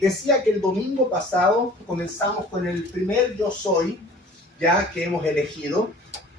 Decía que el domingo pasado comenzamos con el primer yo soy, ya que hemos elegido,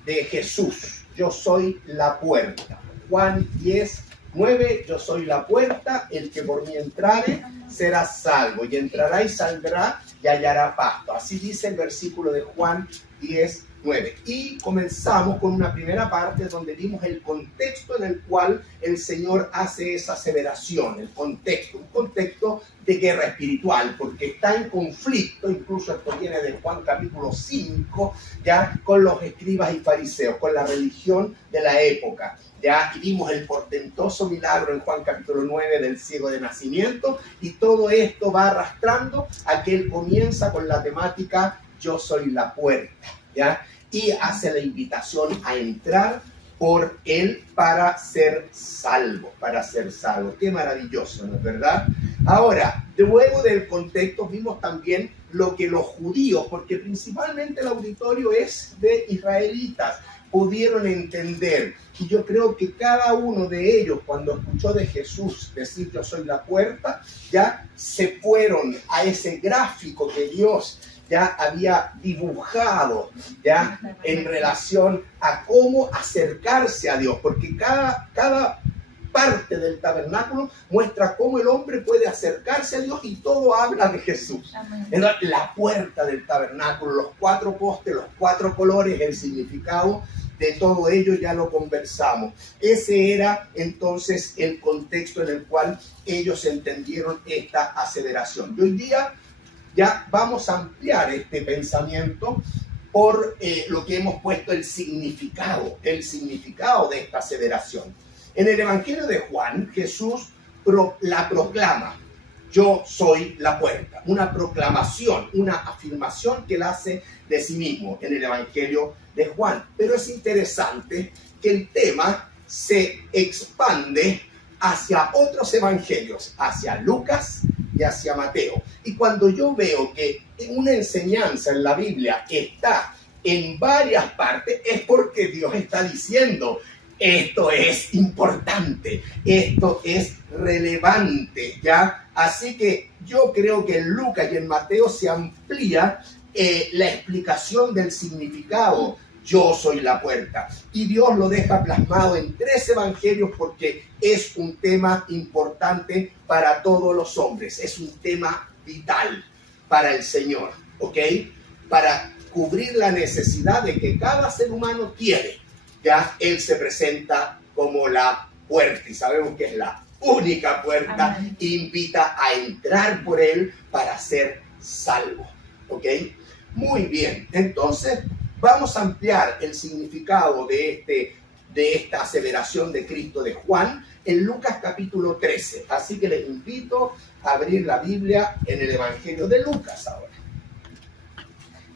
de Jesús. Yo soy la puerta. Juan 10:9, yo soy la puerta, el que por mí entrare será salvo, y entrará y saldrá y hallará pasto. Así dice el versículo de Juan 10:9. Y comenzamos con una primera parte donde vimos el contexto en el cual el Señor hace esa aseveración, el contexto, un contexto de guerra espiritual, porque está en conflicto, incluso esto viene de Juan capítulo 5, ya con los escribas y fariseos, con la religión de la época. Ya vimos el portentoso milagro en Juan capítulo 9 del ciego de nacimiento, y todo esto va arrastrando a que él comienza con la temática yo soy la puerta, ¿ya? Y hace la invitación a entrar por él para ser salvo, Qué maravilloso, ¿no es verdad? Ahora, luego del contexto vimos también lo que los judíos, porque principalmente el auditorio es de israelitas, pudieron entender. Y yo creo que cada uno de ellos, cuando escuchó de Jesús decir yo soy la puerta, ya se fueron a ese gráfico que Dios ya había dibujado ya en relación a cómo acercarse a Dios, porque cada parte del tabernáculo muestra cómo el hombre puede acercarse a Dios, y todo habla de Jesús. Entonces, la puerta del tabernáculo, los 4 postes, los 4 colores, el significado de todo ello ya lo conversamos. Ese era entonces el contexto en el cual ellos entendieron esta aseveración. Y hoy día ya vamos a ampliar este pensamiento por lo que hemos puesto el significado de esta aseveración. En el Evangelio de Juan, Jesús la proclama, yo soy la puerta, una proclamación, una afirmación que él hace de sí mismo en el Evangelio de Juan. Pero es interesante que el tema se expande hacia otros evangelios, hacia Lucas y hacia Mateo. Y cuando yo veo que una enseñanza en la Biblia está en varias partes, es porque Dios está diciendo, esto es importante, esto es relevante, ¿ya? Así que yo creo que en Lucas y en Mateo se amplía la explicación del significado. Yo soy la puerta. Y Dios lo deja plasmado en 3 evangelios porque es un tema importante para todos los hombres. Es un tema vital para el Señor, ¿ok? Para cubrir la necesidad de que cada ser humano tiene. Ya Él se presenta como la puerta y sabemos que es la única puerta. Amén. Invita a entrar por Él para ser salvo, ¿ok? Muy bien, entonces vamos a ampliar el significado de esta aseveración de Cristo de Juan en Lucas capítulo 13. Así que les invito a abrir la Biblia en el Evangelio de Lucas ahora.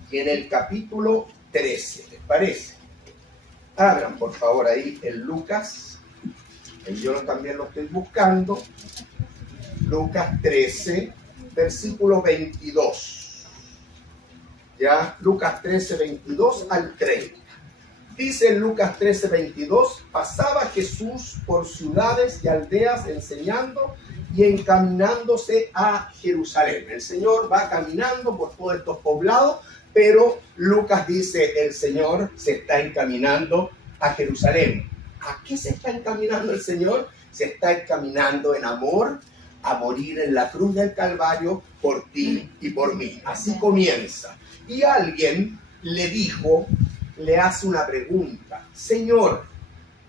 Y en el capítulo 13, ¿les parece? Abran por favor ahí el Lucas. Yo también lo estoy buscando. Lucas 13, versículo 22. Ya, Lucas 13, 22 al 30. Dice en Lucas 13, 22, pasaba Jesús por ciudades y aldeas enseñando y encaminándose a Jerusalén. El Señor va caminando por todos estos poblados, pero Lucas dice, el Señor se está encaminando a Jerusalén. ¿A qué se está encaminando el Señor? Se está encaminando en amor a morir en la cruz del Calvario por ti y por mí. Así comienza. Y alguien le hace una pregunta. Señor,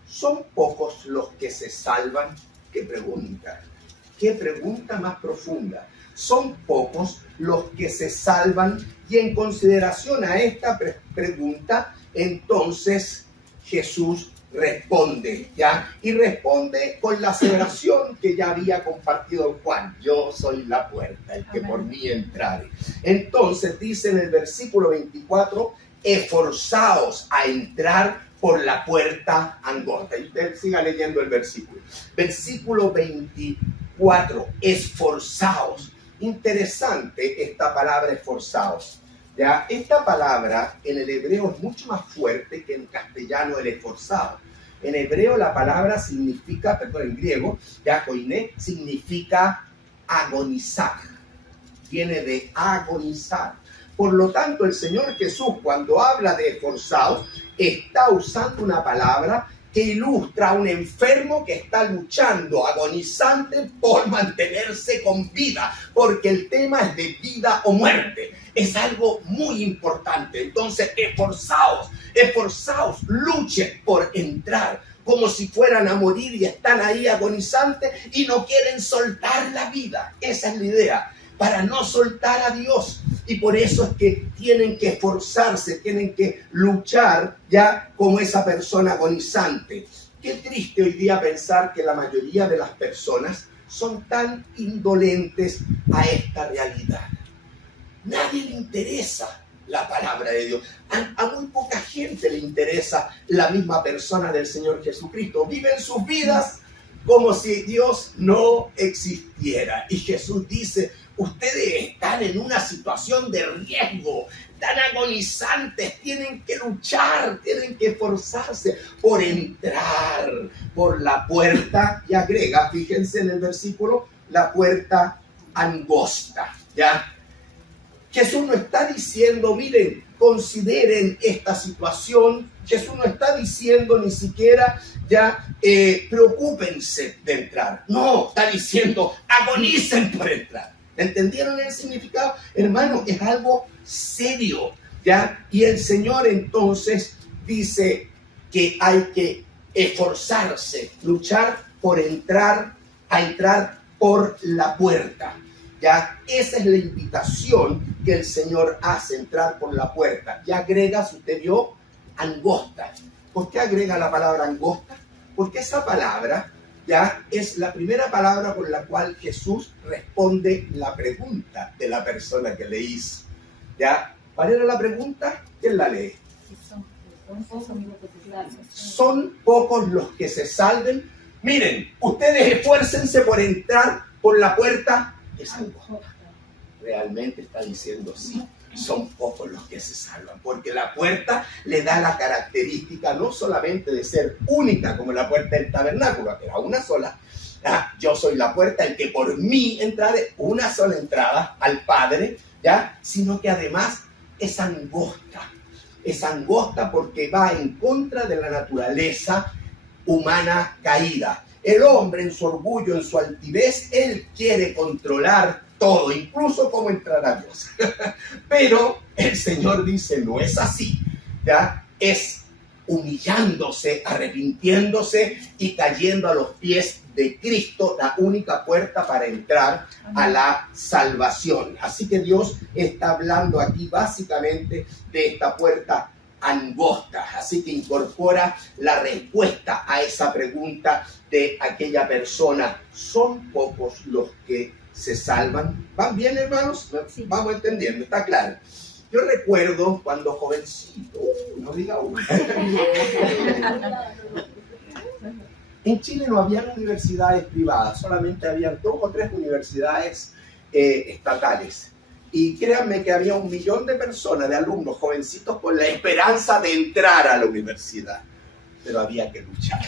¿son pocos los que se salvan? ¿Qué pregunta? ¿Qué pregunta más profunda? Son pocos los que se salvan, y en consideración a esta pregunta, entonces Jesús responde, ¿ya? Y responde con la aseveración que ya había compartido Juan. Yo soy la puerta, el que por mí entrare. Entonces dice en el versículo 24, esforzaos a entrar por la puerta angosta. Y usted siga leyendo el versículo. Versículo 24, esforzaos. Interesante esta palabra esforzaos. ¿Ya? Esta palabra en el hebreo es mucho más fuerte que en castellano el esforzado. En hebreo la palabra significa, en griego, ya koiné, significa agonizar, viene de agonizar. Por lo tanto, el Señor Jesús, cuando habla de esforzados, está usando una palabra que ilustra a un enfermo que está luchando, agonizante, por mantenerse con vida, porque el tema es de vida o muerte. Es algo muy importante. Entonces, esforzaos, luchen por entrar, como si fueran a morir y están ahí agonizantes y no quieren soltar la vida. Esa es la idea, para no soltar a Dios. Y por eso es que tienen que esforzarse, tienen que luchar ya como esa persona agonizante. Qué triste hoy día pensar que la mayoría de las personas son tan indolentes a esta realidad. Nadie le interesa la palabra de Dios. A muy poca gente le interesa la misma persona del Señor Jesucristo. Viven sus vidas como si Dios no existiera. Y Jesús dice: ustedes están en una situación de riesgo, tan agonizantes, tienen que luchar, tienen que esforzarse por entrar por la puerta. Y agrega, fíjense en el versículo, la puerta angosta, ¿ya? Jesús no está diciendo, miren, consideren esta situación. Jesús no está diciendo ni siquiera, preocúpense de entrar. No, está diciendo, agonicen por entrar. ¿Entendieron el significado? Hermano, es algo serio, ¿ya? Y el Señor entonces dice que hay que esforzarse, luchar por entrar por la puerta. ¿Ya? Esa es la invitación que el Señor hace, entrar por la puerta. Ya agrega, si usted vio, angosta. ¿Por qué agrega la palabra angosta? Porque esa palabra ya es la primera palabra con la cual Jesús responde la pregunta de la persona que le hizo. ¿Ya? ¿Cuál era la pregunta? ¿Quién la lee? Son pocos los que se salven. Miren, ustedes esfuércense por entrar por la puerta. Es angosta. Realmente está diciendo sí, son pocos los que se salvan, porque la puerta le da la característica no solamente de ser única como la puerta del tabernáculo, que era una sola. Yo soy la puerta, el que por mí entrare, una sola entrada al Padre, ¿ya? Sino que además es angosta. Es angosta porque va en contra de la naturaleza humana caída. El hombre, en su orgullo, en su altivez, él quiere controlar todo, incluso cómo entrar a Dios. Pero el Señor dice, no es así, ¿ya? Es humillándose, arrepintiéndose y cayendo a los pies de Cristo, la única puerta para entrar a la salvación. Así que Dios está hablando aquí básicamente de esta puerta angosta, así que incorpora la respuesta a esa pregunta de aquella persona. Son pocos los que se salvan. ¿Van bien, hermanos? Sí. Vamos entendiendo, está claro. Yo recuerdo cuando jovencito, no diga uno. En Chile no había universidades privadas, solamente había 2 o 3 universidades estatales. Y créanme que había 1 millón de personas, de alumnos jovencitos, con la esperanza de entrar a la universidad. Pero había que luchar.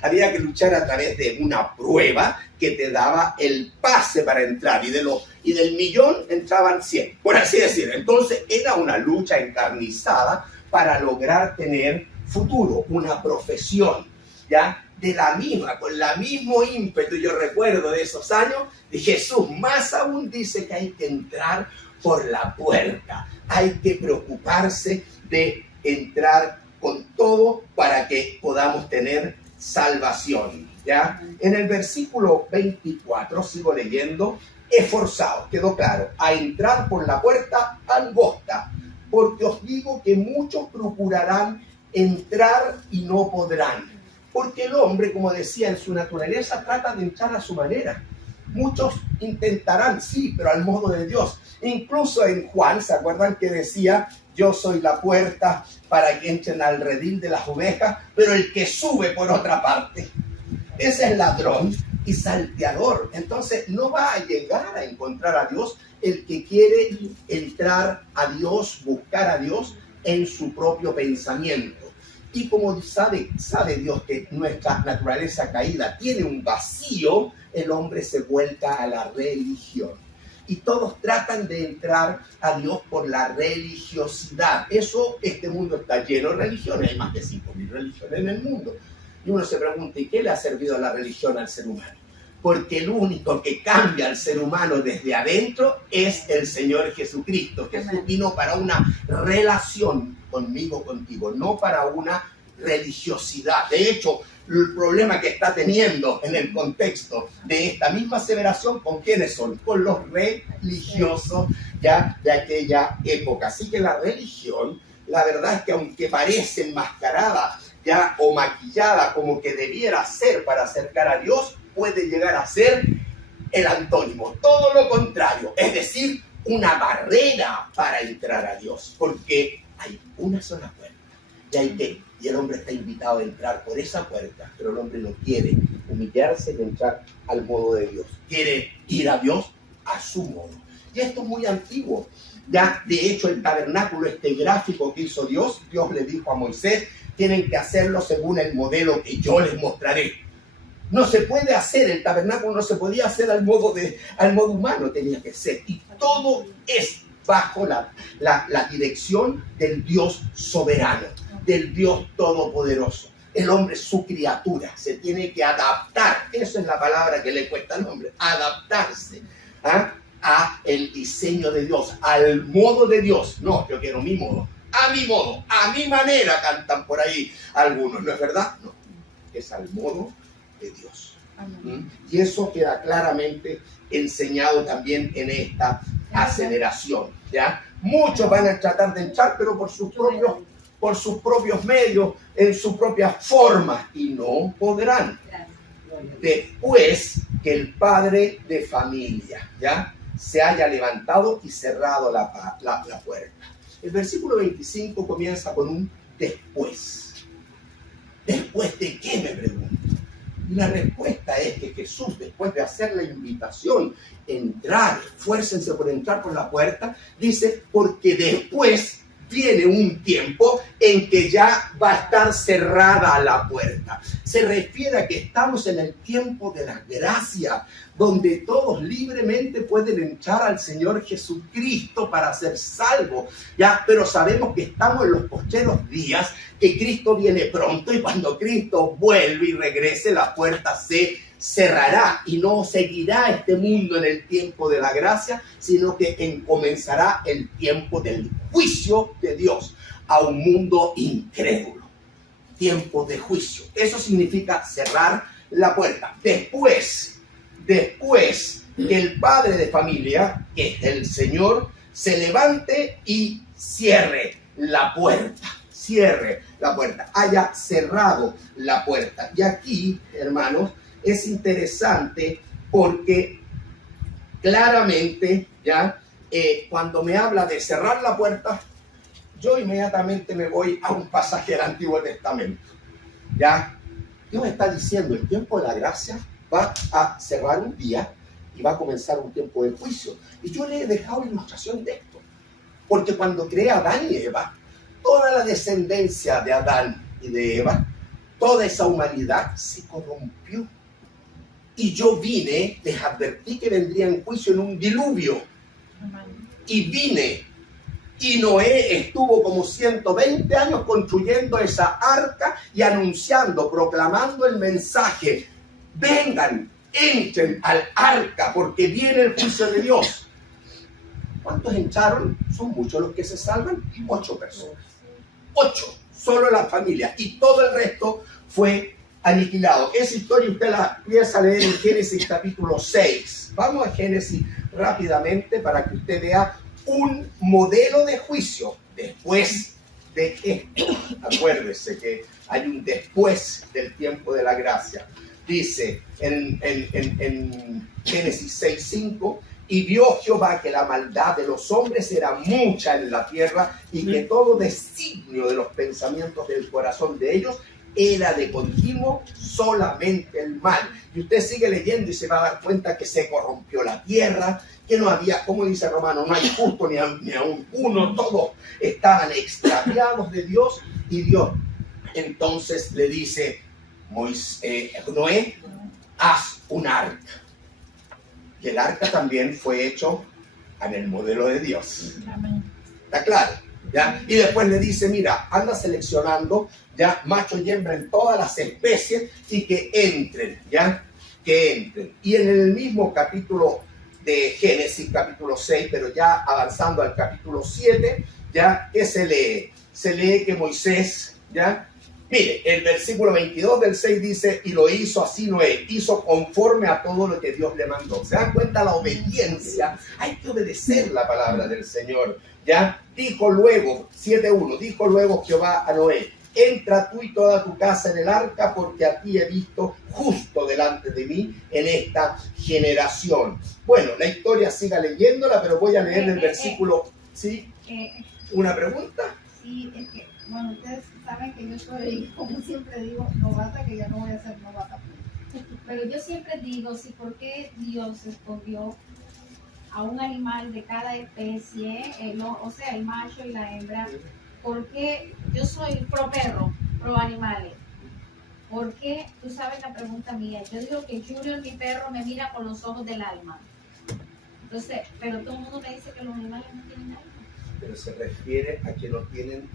Había que luchar a través de una prueba que te daba el pase para entrar. Y del millón entraban 100, por así decir. Entonces era una lucha encarnizada para lograr tener futuro, una profesión, ¿ya? De la misma, con el mismo ímpetu. Yo recuerdo de esos años, de Jesús más aún dice que hay que entrar por la puerta. Hay que preocuparse de entrar con todo para que podamos tener salvación, ¿ya? En el versículo 24, sigo leyendo, esforzaos, quedó claro, a entrar por la puerta angosta, porque os digo que muchos procurarán entrar y no podrán. Porque el hombre, como decía, en su naturaleza trata de entrar a su manera. Muchos intentarán, sí, pero al modo de Dios. Incluso en Juan, ¿se acuerdan que decía, yo soy la puerta para que entren al redil de las ovejas? Pero el que sube por otra parte, ese es ladrón y salteador. Entonces no va a llegar a encontrar a Dios el que quiere entrar a Dios, buscar a Dios en su propio pensamiento. Y como sabe Dios que nuestra naturaleza caída tiene un vacío, el hombre se vuelca a la religión. y todos tratan de entrar a Dios por la religiosidad. Este mundo está lleno de religiones, hay más de 5.000 religiones en el mundo. Y uno se pregunta, ¿y qué le ha servido la religión al ser humano? Porque el único que cambia al ser humano desde adentro es el Señor Jesucristo. Jesús vino para una relación conmigo, contigo, no para una religiosidad. De hecho, el problema que está teniendo en el contexto de esta misma aseveración, ¿con quiénes son? Con los religiosos ya de aquella época. Así que la religión, la verdad es que aunque parece enmascarada ya o maquillada como que debiera ser para acercar a Dios, puede llegar a ser el antónimo, todo lo contrario, es decir, una barrera para entrar a Dios, porque hay una sola puerta y el hombre está invitado a entrar por esa puerta, pero el hombre no quiere humillarse y entrar al modo de Dios, quiere ir a Dios a su modo. Y esto es muy antiguo. Ya, de hecho, el tabernáculo, este gráfico que hizo Dios le dijo a Moisés, tienen que hacerlo según el modelo que yo les mostraré. No se puede hacer, el tabernáculo no se podía hacer al modo humano, tenía que ser. Y todo es bajo la dirección del Dios soberano, del Dios todopoderoso. El hombre es su criatura, se tiene que adaptar. Esa es la palabra que le cuesta al hombre, adaptarse a el diseño de Dios, al modo de Dios. No, yo quiero mi modo, a mi manera, cantan por ahí algunos, ¿no es verdad? No, es al modo de Dios. Y eso queda claramente enseñado también en esta aceleración, ¿ya? Muchos van a tratar de entrar, pero por sus propios medios, en su propia forma, y no podrán. Después que el padre de familia, ¿ya?, se haya levantado y cerrado la puerta. El versículo 25 comienza con un después. ¿Después de qué, me pregunto? Y la respuesta es que Jesús, después de hacer la invitación, entrar, esfuércense por entrar por la puerta, dice, porque después viene un tiempo en que ya va a estar cerrada la puerta. Se refiere a que estamos en el tiempo de la gracia, donde todos libremente pueden entrar al Señor Jesucristo para ser salvos, ¿ya? Pero sabemos que estamos en los postreros días, que Cristo viene pronto, y cuando Cristo vuelve y regrese, la puerta se cerrará y no seguirá este mundo en el tiempo de la gracia, sino que comenzará el tiempo del juicio de Dios a un mundo incrédulo. Tiempo de juicio. Eso significa cerrar la puerta. Después que el padre de familia, que es el Señor, se levante y cierre la puerta. Cierre la puerta. Haya cerrado la puerta. Y aquí, hermanos, es interesante porque claramente, ya, cuando me habla de cerrar la puerta, yo inmediatamente me voy a un pasaje del Antiguo Testamento. Ya, Dios está diciendo, el tiempo de la gracia va a cerrar un día y va a comenzar un tiempo de juicio. Y yo le he dejado ilustración de esto, porque cuando creé a Adán y Eva, toda la descendencia de Adán y de Eva, toda esa humanidad se corrompió. Y yo vine, les advertí que vendría en juicio en un diluvio. Y vine, y Noé estuvo como 120 años construyendo esa arca y anunciando, proclamando el mensaje. Vengan, entren al arca, porque viene el juicio de Dios. ¿Cuántos entraron? Son muchos los que se salvan. 8 personas. 8, solo la familia. Y todo el resto fue aniquilado. Esa historia usted la empieza a leer en Génesis capítulo 6. Vamos a Génesis rápidamente para que usted vea un modelo de juicio después de esto. Acuérdese que hay un después del tiempo de la gracia. Dice en Génesis 6:5, y vio Jehová que la maldad de los hombres era mucha en la tierra y que todo designio de los pensamientos del corazón de ellos era de continuo solamente el mal. Y usted sigue leyendo y se va a dar cuenta que se corrompió la tierra, que no había, como dice Romano, no hay justo ni a uno, todos estaban extraviados de Dios. Y Dios entonces le dice, Noé, haz un arca. Y el arca también fue hecho en el modelo de Dios. Amén. ¿Está claro? ¿Ya? Y después le dice, mira, anda seleccionando ya macho y hembra en todas las especies y que entren, ¿ya? Que entren. Y en el mismo capítulo de Génesis, capítulo 6, pero ya avanzando al capítulo 7, ¿ya? ¿Qué se lee? Se lee que Moisés, ¿ya? Mire, el versículo 22 del 6 dice, y lo hizo así Noé, hizo conforme a todo lo que Dios le mandó. ¿Se dan cuenta la obediencia? Hay que obedecer la palabra del Señor, ¿ya? Dijo luego, 7:1, dijo luego Jehová a Noé, entra tú y toda tu casa en el arca, porque a ti he visto justo delante de mí en esta generación. Bueno, la historia siga leyéndola, pero voy a leer el versículo, ¿sí? ¿Una pregunta? Sí, es que, bueno, ustedes saben que yo soy, como siempre digo, novata, que ya no voy a ser novata. Pero yo siempre digo, sí, ¿por qué Dios escogió a un animal de cada especie, o sea, el macho y la hembra? Porque yo soy pro perro, pro animales. Porque tú sabes la pregunta mía. Yo digo que Junior, mi perro, me mira con los ojos del alma. Entonces, pero todo el mundo me dice que los animales no tienen alma. Pero se refiere a que no tienen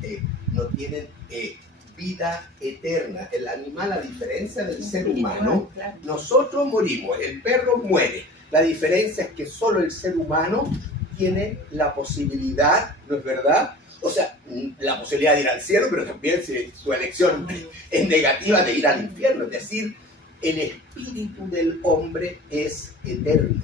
vida eterna. El animal, a diferencia del ser humano, nosotros morimos, el perro muere. La diferencia es que solo el ser humano tiene la posibilidad, ¿no es verdad? O sea, la posibilidad de ir al cielo, pero también si su elección es negativa, de ir al infierno. Es decir, el espíritu del hombre es eterno.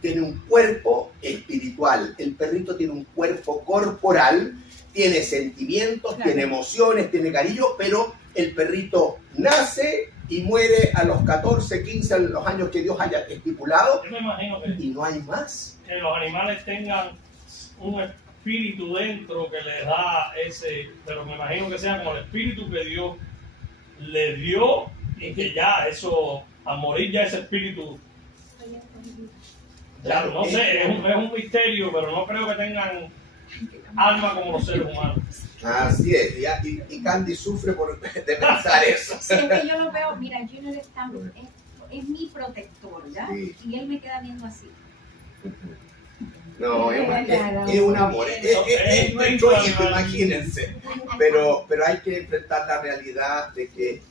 Tiene un cuerpo espiritual. El perrito tiene un cuerpo corporal, tiene sentimientos, tiene emociones, tiene cariño, pero el perrito nace y muere a los 14, 15, los años que Dios haya estipulado. Yo me imagino que, y no hay más. Que los animales tengan un espíritu dentro que les da ese, pero me imagino que sea como el espíritu que Dios le dio y que ya eso, a morir ya ese espíritu. Claro, no sé, es un misterio, pero no creo que tengan alma como los seres humanos. Así es, y Candy sufre de pensar eso. Sí, es que yo lo veo, mira, Junior es mi protector, ¿ya? Sí. Y él me queda viendo así. No, es un amor, es nuestro hijo, imagínense. Pero hay que enfrentar la realidad de que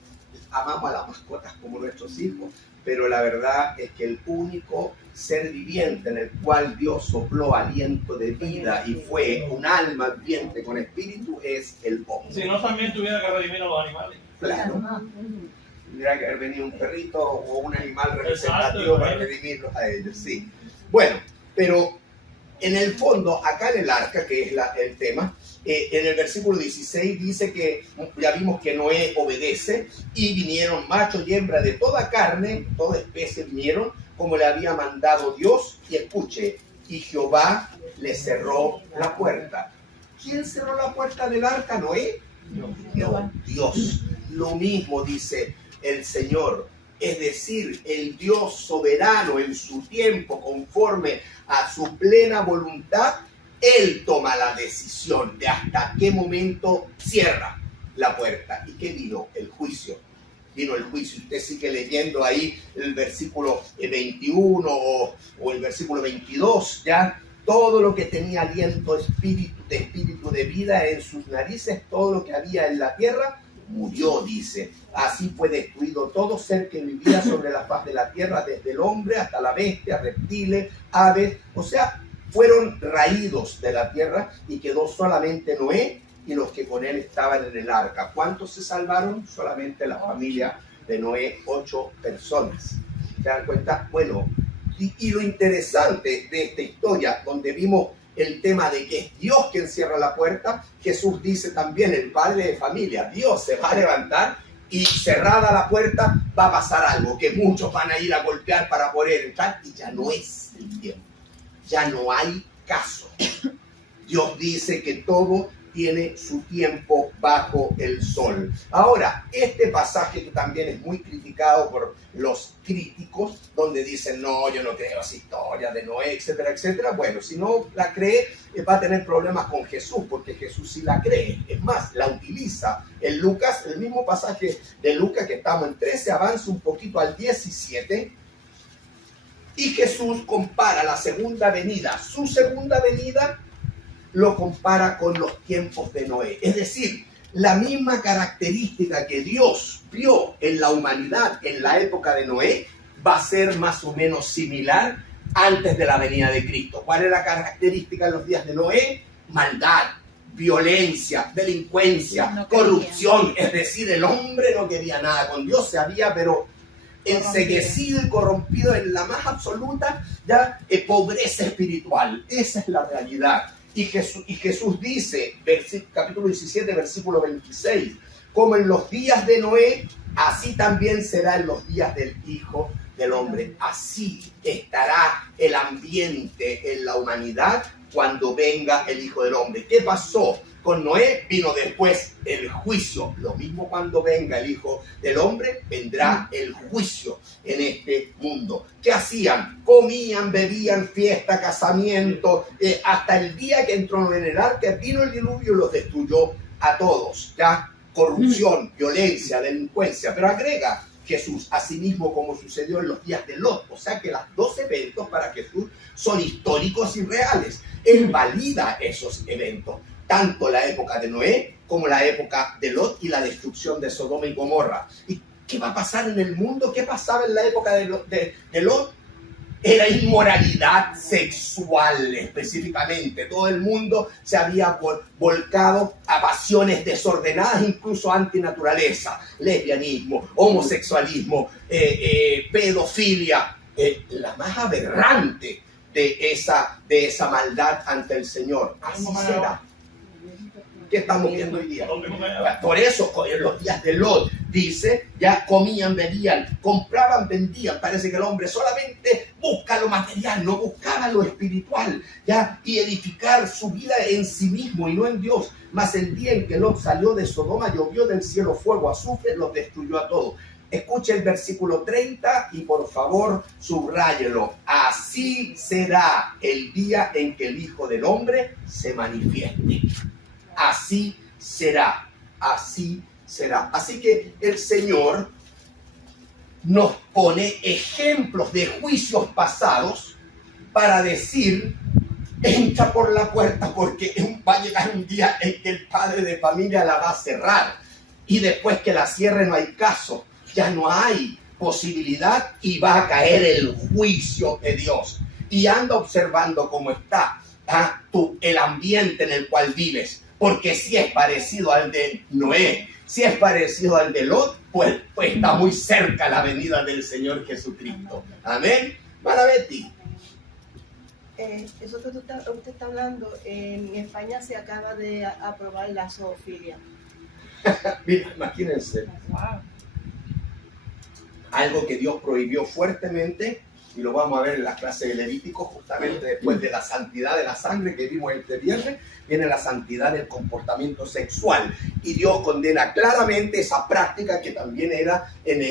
amamos a las mascotas como nuestros hijos, pero la verdad es que el único ser viviente en el cual Dios sopló aliento de vida y fue un alma viviente con espíritu es el hombre. Si no, también tuviera que redimir a los animales. Claro. Tendría que haber venido un perrito o un animal representativo para redimirlos a ellos, sí. Bueno, pero en el fondo, acá en el arca, que es el tema, en el versículo 16 dice que ya vimos que Noé obedece y vinieron machos y hembra de toda carne, toda especie vinieron, como le había mandado Dios, y escuche, y Jehová le cerró la puerta. ¿Quién cerró la puerta del arca? ¿Noé? No, Dios. Lo mismo dice el Señor, es decir, el Dios soberano en su tiempo, conforme a su plena voluntad, Él toma la decisión de hasta qué momento cierra la puerta. ¿Y qué vino? El juicio. Vino el juicio. Usted sigue leyendo ahí el versículo 21 o el versículo 22, ¿ya? Todo lo que tenía aliento, espíritu de vida en sus narices, todo lo que había en la tierra, murió, dice. Así fue destruido todo ser que vivía sobre la faz de la tierra, desde el hombre hasta la bestia, reptiles, aves, o sea, fueron raídos de la tierra y quedó solamente Noé y los que con él estaban en el arca. ¿Cuántos se salvaron? Solamente la familia de Noé, 8 personas. ¿Se dan cuenta? Bueno, y lo interesante de esta historia, donde vimos el tema de que es Dios quien cierra la puerta, Jesús dice también, el padre de familia, Dios se va a levantar y cerrada la puerta va a pasar algo, que muchos van a ir a golpear para poder entrar y ya no es el tiempo, ya no hay caso. Dios dice que todo tiene su tiempo bajo el sol. Ahora, este pasaje que también es muy criticado por los críticos, donde dicen, no, yo no creo esa historia de Noé, etcétera, etcétera. Bueno, si no la cree, va a tener problemas con Jesús, porque Jesús sí la cree. Es más, la utiliza. En Lucas, el mismo pasaje de Lucas que estamos en 13, avanza un poquito al 17. Y Jesús compara la segunda venida, su segunda venida, lo compara con los tiempos de Noé. Es decir, la misma característica que Dios vio en la humanidad en la época de Noé va a ser más o menos similar antes de la venida de Cristo. ¿Cuál es la característica en los días de Noé? Maldad, violencia, delincuencia, corrupción. Es decir, el hombre no quería nada con Dios, se había pero enceguecido y corrompido en la más absoluta pobreza espiritual. Esa es la realidad. Y Jesús dice, capítulo 17, versículo 26, como en los días de Noé, así también será en los días del Hijo del Hombre. Así estará el ambiente en la humanidad cuando venga el Hijo del Hombre. ¿Qué pasó? Con Noé vino después el juicio. Lo mismo cuando venga el Hijo del Hombre, vendrá el juicio en este mundo. ¿Qué hacían? Comían, bebían, fiesta, casamiento, hasta el día que entró en el arca, vino el diluvio y los destruyó a todos. ¿Ya? Corrupción, violencia, delincuencia. Pero agrega Jesús, asimismo como sucedió en los días de Lot. O sea que los dos eventos para Jesús son históricos y reales. Él valida esos eventos. Tanto la época de Noé como la época de Lot y la destrucción de Sodoma y Gomorra. ¿Y qué va a pasar en el mundo? ¿Qué pasaba en la época de Lot? Era inmoralidad sexual específicamente. Todo el mundo se había volcado a pasiones desordenadas, incluso antinaturaleza. Lesbianismo, homosexualismo, pedofilia. La más aberrante de esa maldad ante el Señor. Así será. ¿Qué estamos viendo hoy día? Por eso, en los días de Lot, dice, ya comían, bebían, compraban, vendían. Parece que el hombre solamente busca lo material, no buscaba lo espiritual, ya, y edificar su vida en sí mismo y no en Dios. Mas el día en que Lot salió de Sodoma, llovió del cielo fuego, azufre, los destruyó a todos. Escuche el versículo 30 y por favor subráyelo. Así será el día en que el Hijo del Hombre se manifieste. Así será, así será. Así que el Señor nos pone ejemplos de juicios pasados para decir, entra por la puerta porque va a llegar un día en que el padre de familia la va a cerrar. Y después que la cierre no hay caso, ya no hay posibilidad y va a caer el juicio de Dios. Y anda observando cómo está el ambiente en el cual vives. Porque si es parecido al de Noé, si es parecido al de Lot, pues está muy cerca la venida del Señor Jesucristo. Amén. Para Betty. Eso que usted está hablando, en España se acaba de aprobar la zoofilia. Mira, imagínense. Algo que Dios prohibió fuertemente, y lo vamos a ver en la clase de Levítico, justamente después de la santidad de la sangre que vimos este viernes, viene la santidad del comportamiento sexual. Y Dios condena claramente esa práctica que también era en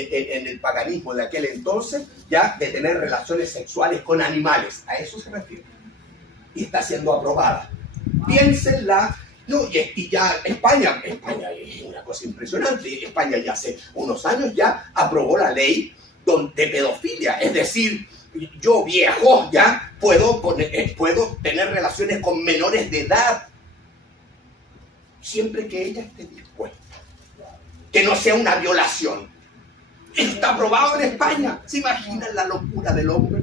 el paganismo de aquel entonces, ya de tener relaciones sexuales con animales. A eso se refiere. Y está siendo aprobada. Piénsenla. No, y ya España es una cosa impresionante. España ya hace unos años ya aprobó la ley de pedofilia. Es decir, yo viejo ya puedo tener relaciones con menores de edad siempre que ella esté dispuesta. Que no sea una violación. Está aprobado en España. ¿Se imaginan la locura del hombre?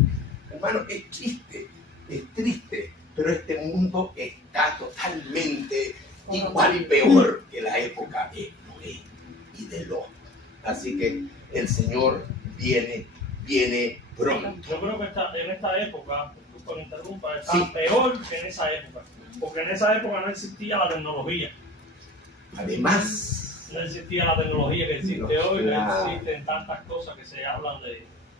Hermano, es triste, pero este mundo está totalmente igual y peor que la época de Noé y de Lot. Así que el Señor viene pronto. Yo creo que en esta época, disculpa que interrumpa, está peor que en esa época. Porque en esa época no existía la tecnología. Además, no existía la tecnología que existe hoy, claro. no existen tantas cosas que se hablan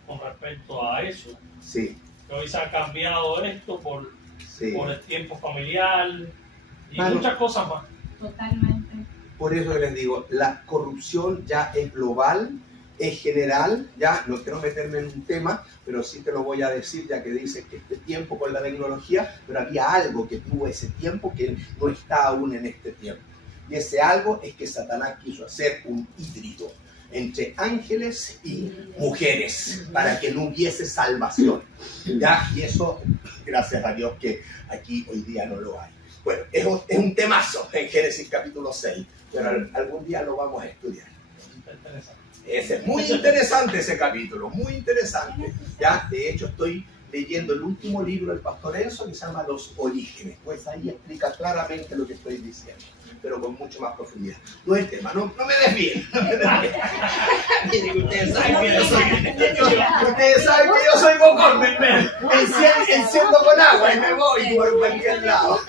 con respecto a eso. Sí. Que hoy se ha cambiado esto por el tiempo familiar y Bueno, muchas cosas más. Totalmente. Por eso les digo, la corrupción ya es global, es general, ya no quiero meterme en un tema, pero sí te lo voy a decir, ya que dices que este tiempo con la tecnología, pero había algo que tuvo ese tiempo que no está aún en este tiempo. Y ese algo es que Satanás quiso hacer un híbrido. entre ángeles y mujeres, para que no hubiese salvación. ¿Ya? Y eso, gracias a Dios que aquí hoy día no lo hay. Bueno, es un temazo en Génesis capítulo 6, pero algún día lo vamos a estudiar. Es muy interesante ese capítulo, muy interesante. Ya, de hecho, estoy leyendo el último libro del pastor Enzo que se llama Los Orígenes. Pues ahí explica claramente lo que estoy diciendo, pero con mucho más profundidad. No es el tema, no me desvíen. Miren, ustedes saben que yo soy bocón, enciendo con agua y me voy por cualquier lado.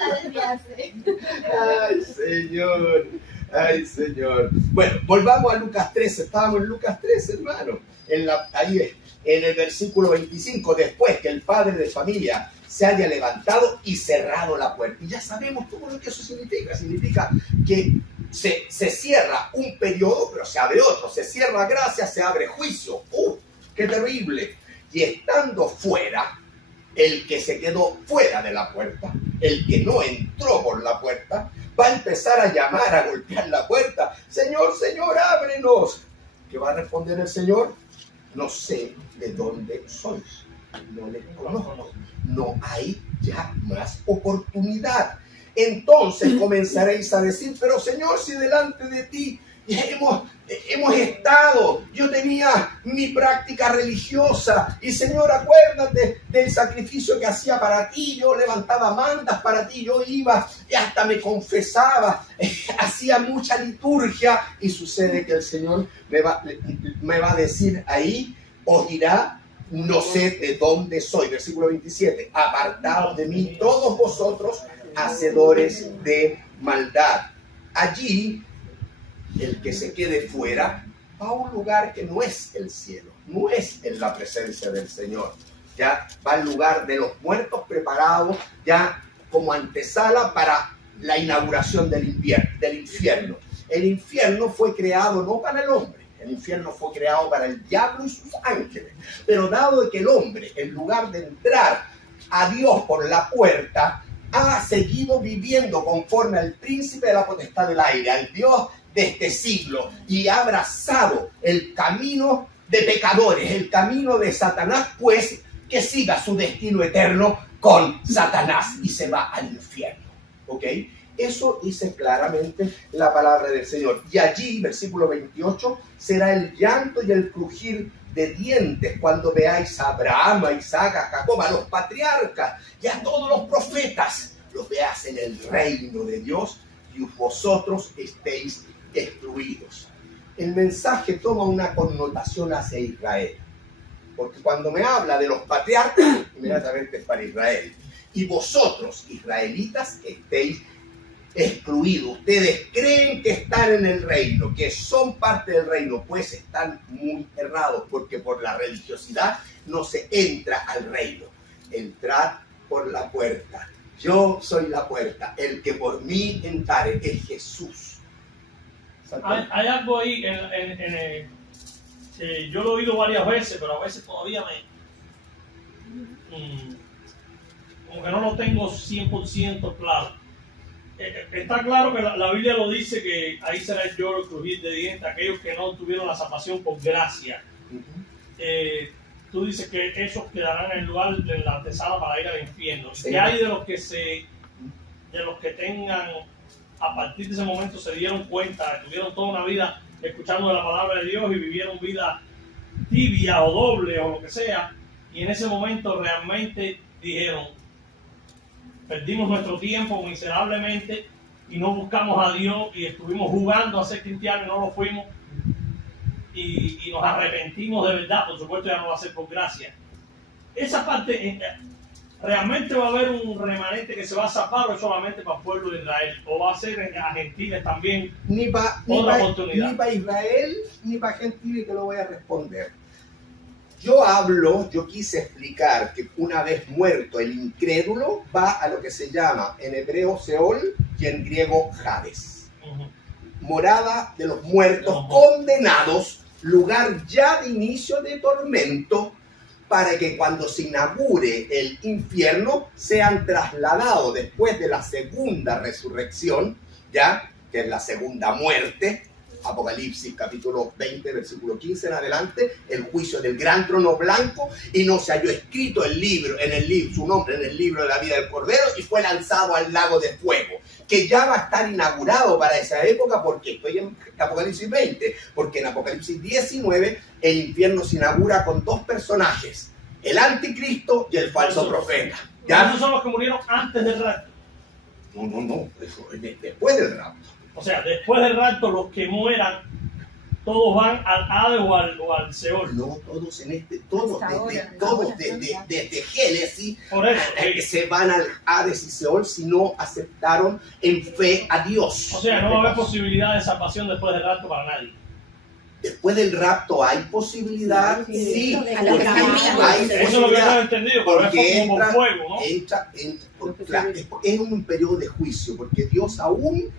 Ay, Señor. Ay, Señor. Bueno, volvamos a Lucas 13. Estábamos en Lucas 13, hermano. Ahí en el versículo 25, después que el padre de familia se haya levantado y cerrado la puerta. Y ya sabemos todo lo que eso significa. Significa que se cierra un periodo, pero se abre otro. Se cierra gracia, se abre juicio. ¡Qué terrible! Y estando fuera, el que se quedó fuera de la puerta, el que no entró por la puerta, va a empezar a llamar, a golpear la puerta. Señor, Señor, ábrenos. ¿Qué va a responder el Señor? No sé de dónde sois. No les conozco. No hay ya más oportunidad. Entonces comenzaréis a decir, pero Señor, si delante de ti hemos estado, yo tenía mi práctica religiosa y Señor, acuérdate del sacrificio que hacía para ti, yo levantaba mandas para ti, yo iba y hasta me confesaba, hacía mucha liturgia. Y sucede que el Señor me va a decir ahí, os dirá, no sé de dónde soy. Versículo 27, apartaos de mí todos vosotros, hacedores de maldad. Allí el que se quede fuera va a un lugar que no es el cielo, no es en la presencia del Señor. Ya va al lugar de los muertos preparados ya como antesala para la inauguración del infierno. El infierno fue creado no para el hombre, el infierno fue creado para el diablo y sus ángeles. Pero dado que el hombre, en lugar de entrar a Dios por la puerta, ha seguido viviendo conforme al príncipe de la potestad del aire, al Dios de este siglo, y ha abrazado el camino de pecadores, el camino de Satanás, pues que siga su destino eterno con Satanás y se va al infierno. ¿Ok? Eso dice claramente la palabra del Señor. Y allí, versículo 28, será el llanto y el crujir de dientes cuando veáis a Abraham, a Isaac, a Jacob, a los patriarcas y a todos los profetas, los veas en el reino de Dios y vosotros estéis excluidos. El mensaje toma una connotación hacia Israel, porque cuando me habla de los patriarcas, inmediatamente es para Israel. Y vosotros, israelitas, estéis excluidos. Ustedes creen que están en el reino, que son parte del reino, pues están muy errados, porque por la religiosidad no se entra al reino. Entrad por la puerta. Yo soy la puerta. El que por mí entrare es Jesús. Hay algo ahí yo lo he oído varias veces, pero a veces todavía como que no lo tengo 100% claro. Está claro que la Biblia lo dice, que ahí será el lloro, el crujir de dientes, aquellos que no tuvieron la salvación por gracia. Tú dices que esos quedarán en el lugar de la antesala para ir al infierno. Sí. ¿Qué hay de los que tengan, a partir de ese momento se dieron cuenta, tuvieron toda una vida escuchando la palabra de Dios y vivieron vida tibia o doble o lo que sea, y en ese momento realmente dijeron, perdimos nuestro tiempo miserablemente y no buscamos a Dios y estuvimos jugando a ser cristianos y no lo fuimos, y nos arrepentimos de verdad? Por supuesto ya no va a ser por gracia. Esa parte, ¿realmente va a haber un remanente que se va a salvar o es solamente para el pueblo de Israel? ¿O va a ser a gentiles también? Ni para Israel ni para gentiles, que lo voy a responder. Yo quise explicar que una vez muerto el incrédulo va a lo que se llama en hebreo Seol y en griego Hades. Morada de los muertos condenados, lugar ya de inicio de tormento, para que cuando se inaugure el infierno sean trasladados después de la segunda resurrección, ya que es la segunda muerte, Apocalipsis capítulo 20, versículo 15 en adelante, el juicio del gran trono blanco, y no se halló escrito su nombre en el libro de la vida del Cordero, y fue lanzado al lago de fuego, que ya va a estar inaugurado para esa época. Porque estoy en Apocalipsis 20, porque en Apocalipsis 19 el infierno se inaugura con dos personajes, el anticristo y el falso profeta. ¿Ya? Esos son los que murieron antes del rapto. No, eso es después del rapto. O sea, después del rapto, los que mueran, todos van al Hades o al Seol. No, todos desde Génesis, Por eso, que se van al Hades y Seol si no aceptaron en fe a Dios. o sea, no va a haber posibilidad de salvación después del rapto para nadie. Después del rapto hay posibilidad, sí, A los que están vivos. hay Eso es lo que no he posibilidad, entendido, pero porque es como por fuego, ¿no? claro, es un periodo de juicio, porque Dios aún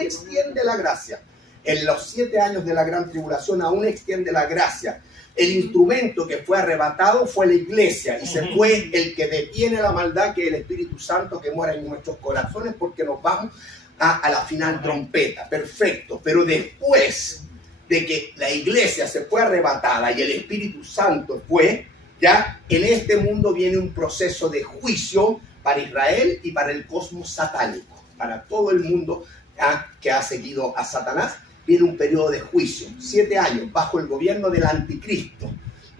extiende la gracia. En los 7 años de la gran tribulación aún extiende la gracia. El instrumento que fue arrebatado fue la iglesia, y se fue el que detiene la maldad, que es el Espíritu Santo, que mora en nuestros corazones, porque nos vamos a la final trompeta. Perfecto, pero después de que la iglesia se fue arrebatada y el Espíritu Santo fue, ya en este mundo viene un proceso de juicio para Israel y para el cosmos satánico, para todo el mundo que ha seguido a Satanás. Viene un periodo de juicio, 7 años bajo el gobierno del anticristo,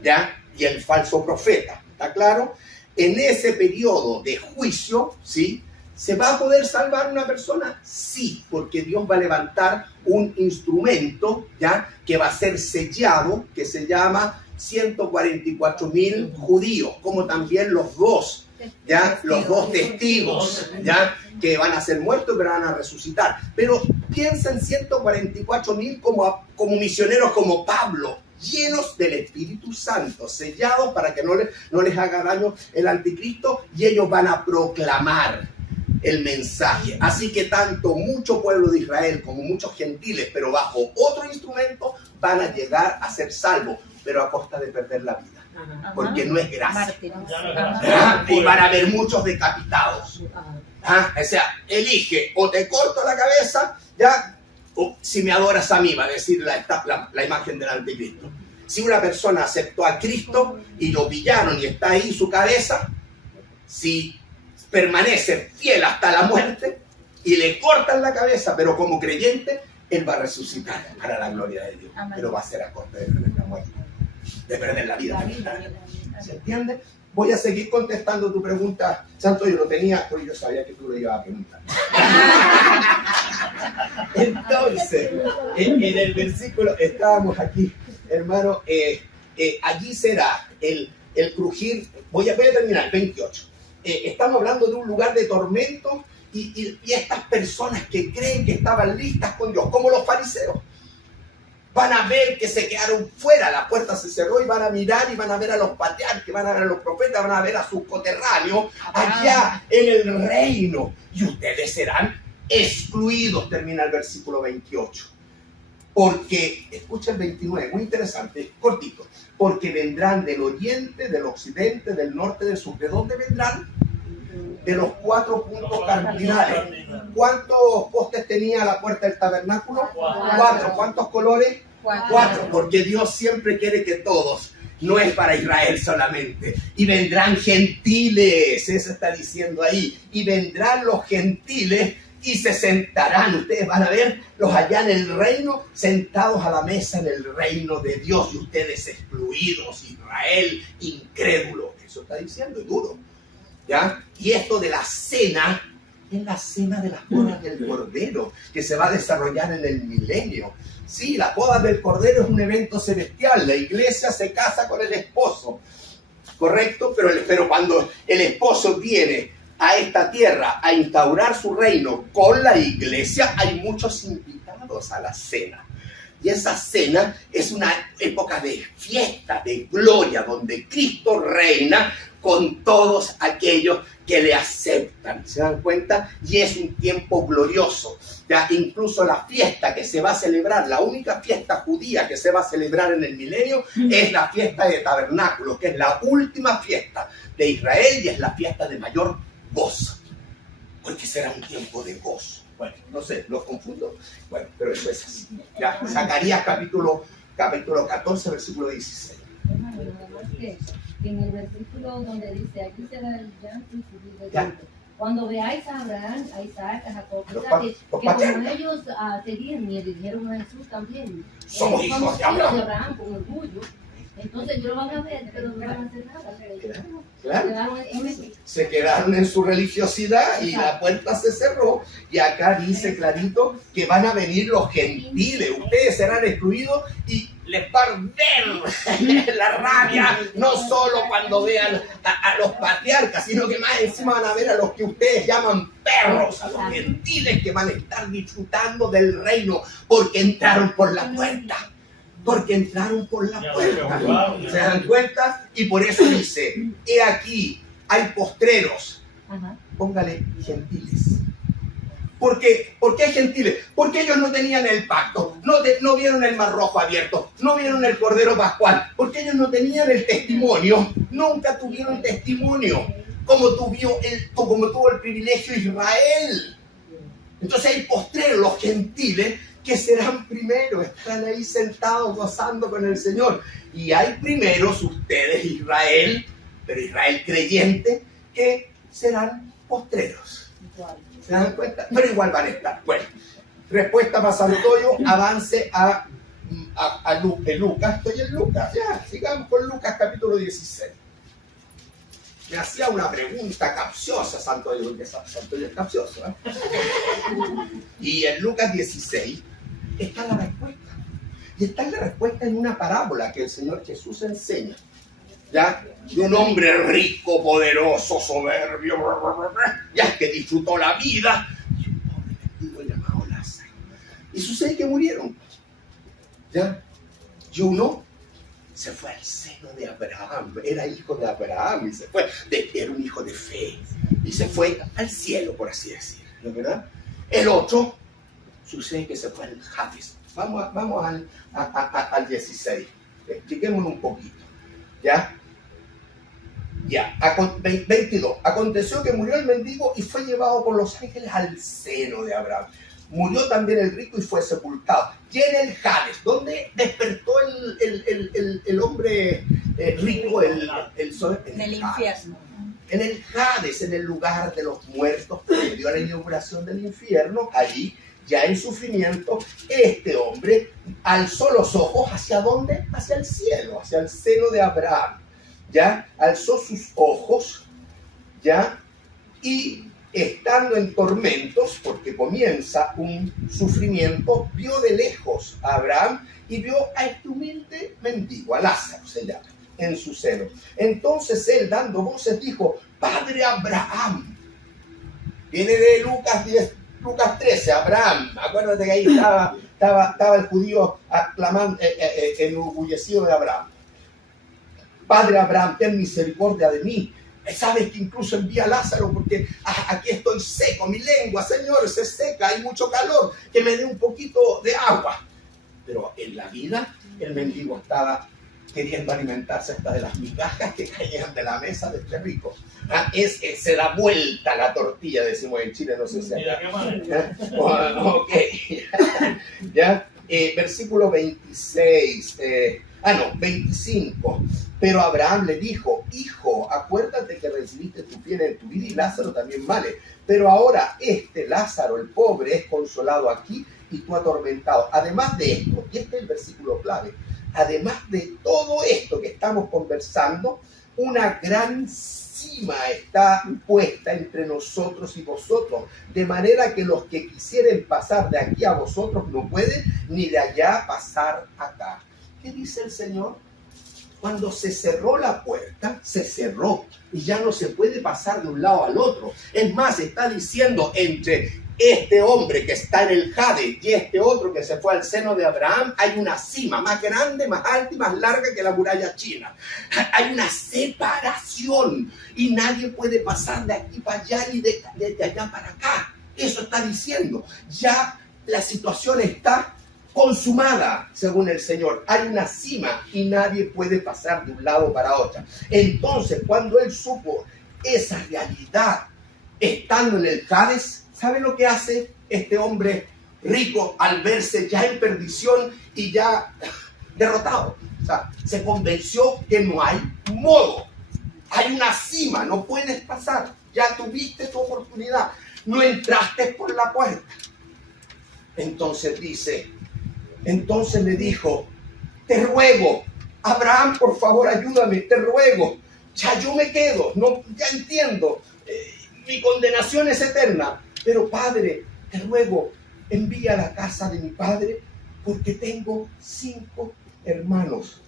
¿ya? Y el falso profeta, ¿está claro? En ese periodo de juicio, ¿sí? ¿Se va a poder salvar una persona? Sí, porque Dios va a levantar un instrumento, ¿ya? Que va a ser sellado, que se llama 144,000 judíos, como también los dos, ¿ya? Los dos testigos, ¿ya? Que van a ser muertos pero van a resucitar. Pero piensa en 144,000 como misioneros como Pablo, llenos del Espíritu Santo, sellados para que no les haga daño el anticristo, y ellos van a proclamar el mensaje. Así que tanto mucho pueblo de Israel como muchos gentiles, pero bajo otro instrumento, van a llegar a ser salvos, pero a costa de perder la vida, porque no es gracia. Y van a haber muchos decapitados. O sea, elige: o te corto la cabeza, ya, o si me adoras a mí, va a decir la imagen del anticristo. Si una persona aceptó a Cristo y lo pillaron y está ahí su cabeza, si permanece fiel hasta la muerte y le cortan la cabeza, pero como creyente, él va a resucitar para la gloria de Dios. Pero va a ser a costa de perder la muerte, de perder la vida. ¿Se entiende? Voy a seguir contestando tu pregunta, Santo. Yo lo tenía, porque yo sabía que tú lo ibas a preguntar. Entonces, en el versículo, estábamos aquí, hermano, allí será el crujir. Voy a terminar, 28. Estamos hablando de un lugar de tormento, y estas personas que creen que estaban listas con Dios, como los fariseos, van a ver que se quedaron fuera, la puerta se cerró, y van a mirar y van a ver a los patriarcas, van a ver a los profetas, van a ver a sus coterráneos allá en el reino, y ustedes serán excluidos. Termina el versículo 28. Porque, escucha el 29, muy interesante, cortito. Porque vendrán del oriente, del occidente, del norte, del sur. ¿De dónde vendrán? De los 4 puntos cardinales. ¿Cuántos postes tenía la puerta del tabernáculo? 4. ¿Cuántos colores? 4. Porque Dios siempre quiere que todos, no es para Israel solamente. Y vendrán gentiles, eso está diciendo ahí. Y vendrán los gentiles y se sentarán. Ustedes van a verlos allá en el reino, sentados a la mesa en el reino de Dios, y ustedes excluidos, Israel incrédulo. Eso está diciendo, y duro, ¿ya? Y esto de la cena es la cena de las bodas del Cordero, que se va a desarrollar en el milenio. Sí, las bodas del Cordero es un evento celestial. La iglesia se casa con el esposo, ¿correcto? Pero cuando el esposo viene a esta tierra a instaurar su reino con la iglesia, hay muchos invitados a la cena. Y esa cena es una época de fiesta, de gloria, donde Cristo reina con todos aquellos que le aceptan. ¿Se dan cuenta? Y es un tiempo glorioso. Ya incluso la fiesta que se va a celebrar, la única fiesta judía que se va a celebrar en el milenio, es la fiesta de tabernáculos, que es la última fiesta de Israel, y es la fiesta de mayor gozo, porque será un tiempo de gozo. Bueno, no sé, los confundo. Bueno, pero eso es así. Ya, Zacarías capítulo 14, versículo 16. Hermano, nada más que en el versículo donde dice, aquí será el llanto y subir de Ya. dientes. Cuando veáis a Abraham, a Isaac, a Jacob, Los o sea, pa- que los como patriarcas. ellos seguían y le dijeron a Jesús también, Somos hijos de Abraham. con orgullo. Entonces yo lo van a ver, pero no van a hacer nada. Claro. Quedaron en eso. Se quedaron en su religiosidad y la puerta se cerró. Y acá dice clarito que van a venir los gentiles. Ustedes serán excluidos y les va a arder la rabia, no solo cuando vean a los patriarcas, sino que más encima van a ver a los que ustedes llaman perros, a los gentiles que van a estar disfrutando del reino porque entraron por la puerta. Porque entraron por la puerta. ¿Se dan cuenta? Y por eso dice, he aquí, hay postreros. Ajá. Póngale gentiles. ¿Por qué hay gentiles? Porque ellos no tenían el pacto, no vieron el mar rojo abierto, no vieron el cordero pascual, porque ellos no tenían el testimonio, nunca tuvieron testimonio, como tuvo el privilegio Israel. Entonces hay postreros, los gentiles, que serán primeros, están ahí sentados gozando con el Señor. Y hay primeros, ustedes, Israel, pero Israel creyente, que serán postreros. ¿Se dan cuenta? Pero igual van a estar. Bueno, respuesta para Santoyo, avance a Lucas. Estoy en Lucas, ya, sigamos con Lucas capítulo 16. Me hacía una pregunta capciosa Santoyo, porque Santoyo es capcioso, ¿eh? Y en Lucas 16 está la respuesta. Y está la respuesta en una parábola que el Señor Jesús enseña. ¿Ya? De un hombre rico, poderoso, soberbio, ya que disfrutó la vida, y un pobre mendigo llamado Lázaro. Y sucede que murieron. ¿Ya? Y uno se fue al seno de Abraham, era hijo de Abraham, y se fue, era un hijo de fe, y se fue al cielo, por así decirlo, ¿verdad? El otro, sucede que se fue al Hades. Vamos al 16, expliquémonos un poquito, ¿ya? Ya, 22. Aconteció que murió el mendigo y fue llevado por los ángeles al seno de Abraham. Murió también el rico y fue sepultado. Y en el Hades, donde despertó el hombre rico, en el infierno. En el Hades, en el lugar de los muertos, previo a la inauguración del infierno, allí, ya en sufrimiento, este hombre alzó los ojos ¿hacia dónde? Hacia el cielo, hacia el seno de Abraham. Ya alzó sus ojos, ya, y estando en tormentos, porque comienza un sufrimiento, vio de lejos a Abraham y vio a este humilde mendigo, a Lázaro se llama, en su seno. Entonces él, dando voces, dijo: Padre Abraham. Viene de Lucas 13, Abraham. Acuérdate que ahí estaba el judío aclamando, enorgullecido de Abraham. Padre Abraham, ten misericordia de mí. Sabes que incluso envía a Lázaro porque aquí estoy seco, mi lengua, Señor, se seca, hay mucho calor, que me dé un poquito de agua. Pero en la vida, el mendigo estaba queriendo alimentarse hasta de las migajas que caían de la mesa de este rico. Se da vuelta la tortilla, decimos en Chile, no sé si acá. ¿De qué manera? Ok. ¿Ya? Versículo 26. 25. Pero Abraham le dijo: Hijo, acuérdate que recibiste tu bien en tu vida y Lázaro también vale. Pero ahora Lázaro, el pobre, es consolado aquí y tú atormentado. Además de esto, y este es el versículo clave, además de todo esto que estamos conversando, una gran cima está puesta entre nosotros y vosotros, de manera que los que quisieren pasar de aquí a vosotros no pueden, ni de allá pasar acá. ¿Qué dice el Señor? Cuando se cerró la puerta, se cerró y ya no se puede pasar de un lado al otro. Es más, está diciendo entre este hombre que está en el Hades y este otro que se fue al seno de Abraham, hay una cima más grande, más alta y más larga que la muralla china. Hay una separación y nadie puede pasar de aquí para allá ni de allá para acá. Eso está diciendo. Ya la situación está consumada, según el Señor. Hay una cima y nadie puede pasar de un lado para otro. Entonces, cuando él supo esa realidad, estando en el Hades, ¿sabe lo que hace? este hombre rico, al verse ya en perdición y ya derrotado, o sea, se convenció que no hay modo. Hay una cima, no puedes pasar. Ya tuviste tu oportunidad. No entraste por la puerta. Entonces le dijo, te ruego, Abraham, por favor, ayúdame, te ruego. Ya yo me quedo, no, ya entiendo. Mi condenación es eterna. Pero Padre, te ruego, envía a la casa de mi padre, porque tengo 5 hermanos.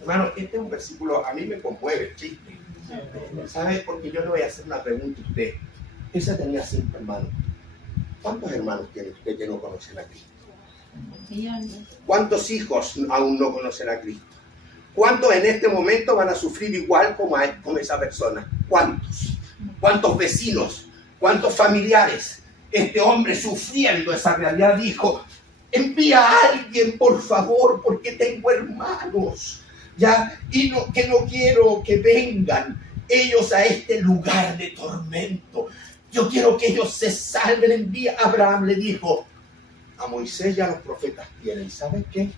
Hermano, este es un versículo, a mí me conmueve, chiste. ¿Sabes? Porque yo le voy a hacer una pregunta a usted. Esa tenía 5 hermanos. ¿Cuántos hermanos tiene usted que no conocen a Cristo? ¿Cuántos hijos aún no conocen a Cristo? ¿Cuántos en este momento van a sufrir igual como esa persona? ¿Cuántos? ¿Cuántos vecinos? ¿Cuántos familiares? Este hombre, sufriendo esa realidad, dijo, envía a alguien, por favor, porque tengo hermanos. Ya, y que no quiero que vengan ellos a este lugar de tormento. Yo quiero que ellos se salven. Envía. Abraham le dijo, a Moisés y a los profetas tienen, ¿saben qué?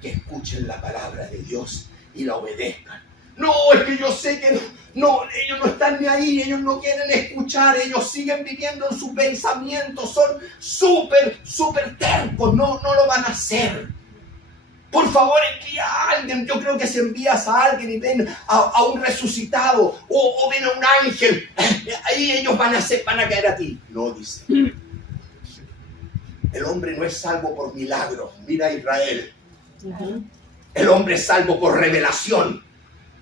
Que escuchen la palabra de Dios y la obedezcan. No, es que yo sé que no, ellos no están ni ahí, ellos no quieren escuchar, ellos siguen viviendo en su pensamiento, son súper tercos, no lo van a hacer. Por favor, envía a alguien. Yo creo que si envías a alguien y ven a un resucitado o ven a un ángel, ahí ellos van a caer a ti. No, dice. El hombre no es salvo por milagros. Mira a Israel. El hombre es salvo por revelación.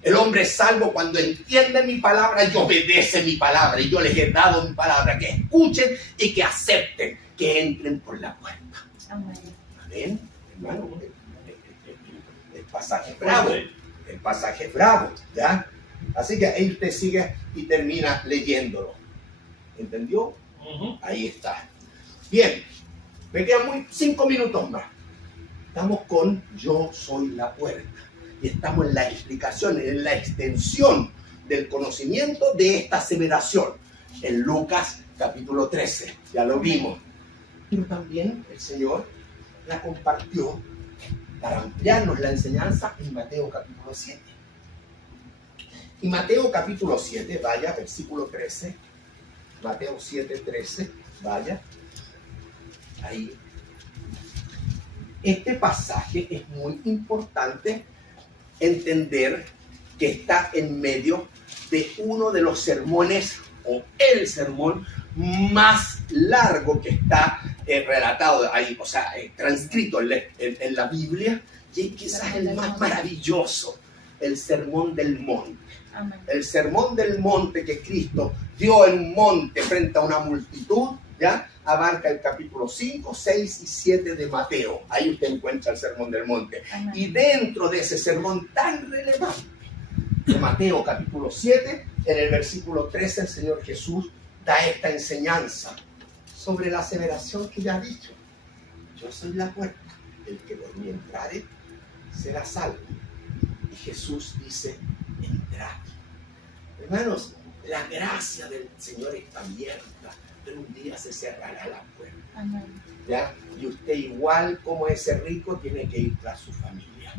El hombre es salvo cuando entiende mi palabra y obedece mi palabra. Y yo les he dado mi palabra. Que escuchen y que acepten. Que entren por la puerta. Amén. Hermano, el pasaje es bravo, ¿ya? Así que ahí usted sigue y termina leyéndolo. ¿Entendió? Ahí está. Bien, me quedan 5 minutos más. Estamos con yo soy la puerta. Y estamos en la explicación, en la extensión del conocimiento de esta aseveración. En Lucas capítulo 13, ya lo vimos. Pero también el Señor la compartió para ampliarnos la enseñanza en Mateo capítulo 7. Y Mateo capítulo 7, vaya, versículo 13. Mateo 7, 13, vaya. Ahí. Este pasaje es muy importante entender que está en medio de uno de los sermones o el sermón más largo que está relatado ahí, o sea, transcrito en la Biblia, y quizás el más maravilloso, el Sermón del Monte. Amén. El Sermón del Monte que Cristo dio en un monte frente a una multitud, ¿ya? Abarca el capítulo 5, 6 y 7 de Mateo. Ahí usted encuentra el Sermón del Monte. Amén. Y dentro de ese sermón tan relevante de Mateo capítulo 7, en el versículo 13, el Señor Jesús da esta enseñanza sobre la aseveración que ya ha dicho. Yo soy la puerta, el que por mí entrare será salvo. Y Jesús dice, entrad. Hermanos, la gracia del Señor está abierta, pero un día se cerrará la puerta. Amén. ¿Ya? Y usted, igual como ese rico, tiene que ir tras su familia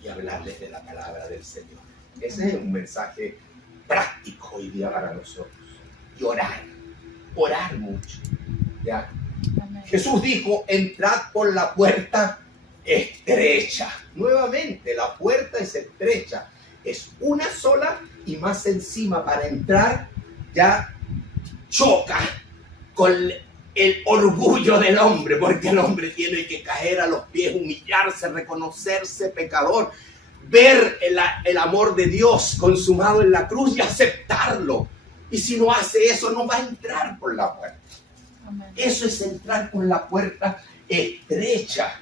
y hablarles de la palabra del Señor. Ese es un mensaje práctico hoy día para nosotros. Y orar mucho. ¿Ya? Amén. Jesús dijo, entrad por la puerta estrecha. Nuevamente, la puerta es estrecha. Es una sola y más encima para entrar ya choca con el orgullo del hombre, porque el hombre tiene que caer a los pies, humillarse, reconocerse pecador, ver el amor de Dios consumado en la cruz y aceptarlo. Y si no hace eso, no va a entrar por la puerta. Amén. Eso es entrar por la puerta estrecha.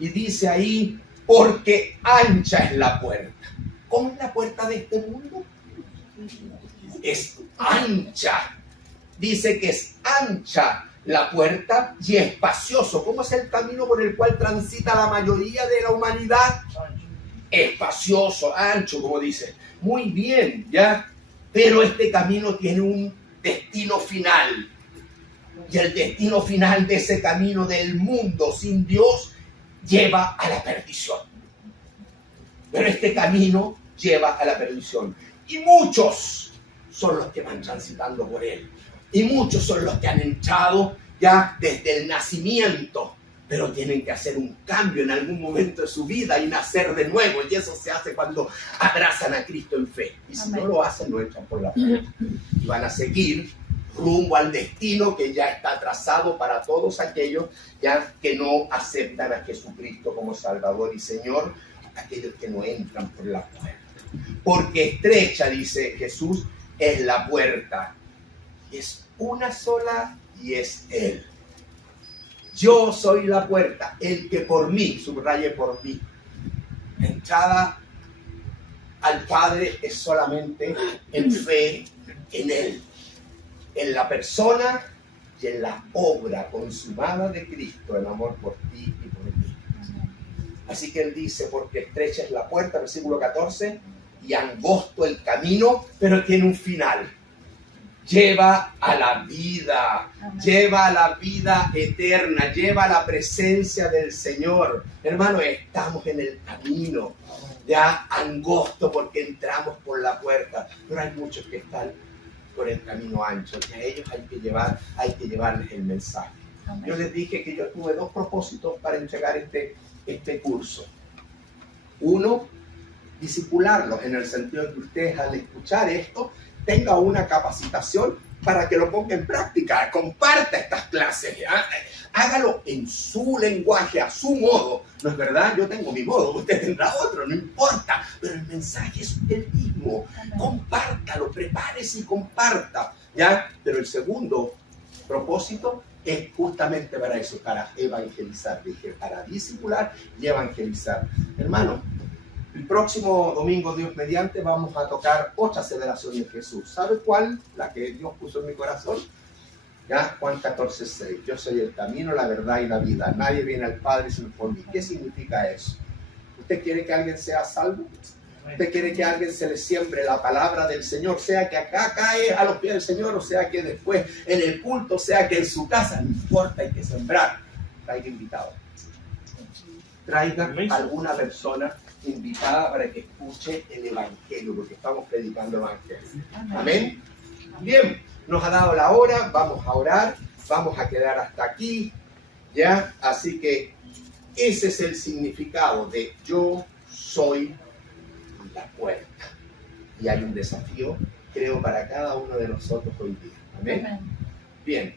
Y dice ahí, porque ancha es la puerta. ¿Cómo es la puerta de este mundo? Es ancha. Dice que es ancha la puerta y espacioso. ¿Cómo es el camino por el cual transita la mayoría de la humanidad? Espacioso, ancho, como dice. Muy bien, ¿ya? Pero este camino tiene un destino final. Y el destino final de ese camino del mundo sin Dios lleva a la perdición. Pero este camino lleva a la perdición. Y muchos son los que van transitando por él. Y muchos son los que han entrado ya desde el nacimiento. Pero tienen que hacer un cambio en algún momento de su vida y nacer de nuevo. Y eso se hace cuando abrazan a Cristo en fe. Y si no lo hacen, no entran por la puerta. Y van a seguir rumbo al destino que ya está trazado para todos aquellos ya que no aceptan a Jesucristo como Salvador y Señor, aquellos que no entran por la puerta. Porque estrecha, dice Jesús, es la puerta. Es una sola y es Él. Yo soy la puerta, el que por mí, subraye por mí. La entrada al Padre es solamente en fe en Él, en la persona y en la obra consumada de Cristo, el amor por ti y por mí. Así que Él dice, porque estrecha es la puerta, versículo 14, y angosto el camino, pero tiene un final. Lleva a la vida, lleva a la vida eterna, lleva a la presencia del Señor. Hermano, estamos en el camino, ya angosto porque entramos por la puerta, pero hay muchos que están por el camino ancho, y a ellos hay que llevarles el mensaje. Amén. Yo les dije que yo tuve dos propósitos para entregar este curso. Uno, discipularlos, en el sentido de que ustedes al escuchar esto tenga una capacitación para que lo ponga en práctica, comparta estas clases, ¿ya? Hágalo en su lenguaje, a su modo. No es verdad, yo tengo mi modo, usted tendrá otro, no importa, pero el mensaje es el mismo. Compártalo, prepárese y comparta, ¿ya? Pero el segundo propósito es justamente para eso, para evangelizar, dije, para discipular y evangelizar. Hermano, el próximo domingo, Dios mediante, vamos a tocar otra aseveración de Jesús. ¿Sabe cuál? La que Dios puso en mi corazón. ¿Ya? Juan 14:6. Yo soy el camino, la verdad y la vida. Nadie viene al Padre sino por mí. ¿Qué significa eso? ¿Usted quiere que alguien sea salvo? ¿Usted quiere que a alguien se le siembre la palabra del Señor? Sea que acá cae a los pies del Señor, o sea que después en el culto, sea que en su casa, no importa, hay que sembrar. Traiga invitado. Traiga alguna persona invitada para que escuche el Evangelio, porque estamos predicando el Evangelio. Amén. Bien, nos ha dado la hora, vamos a orar, vamos a quedar hasta aquí, ¿ya? Así que ese es el significado de yo soy la puerta. Y hay un desafío, creo, para cada uno de nosotros hoy día. Amén. Bien.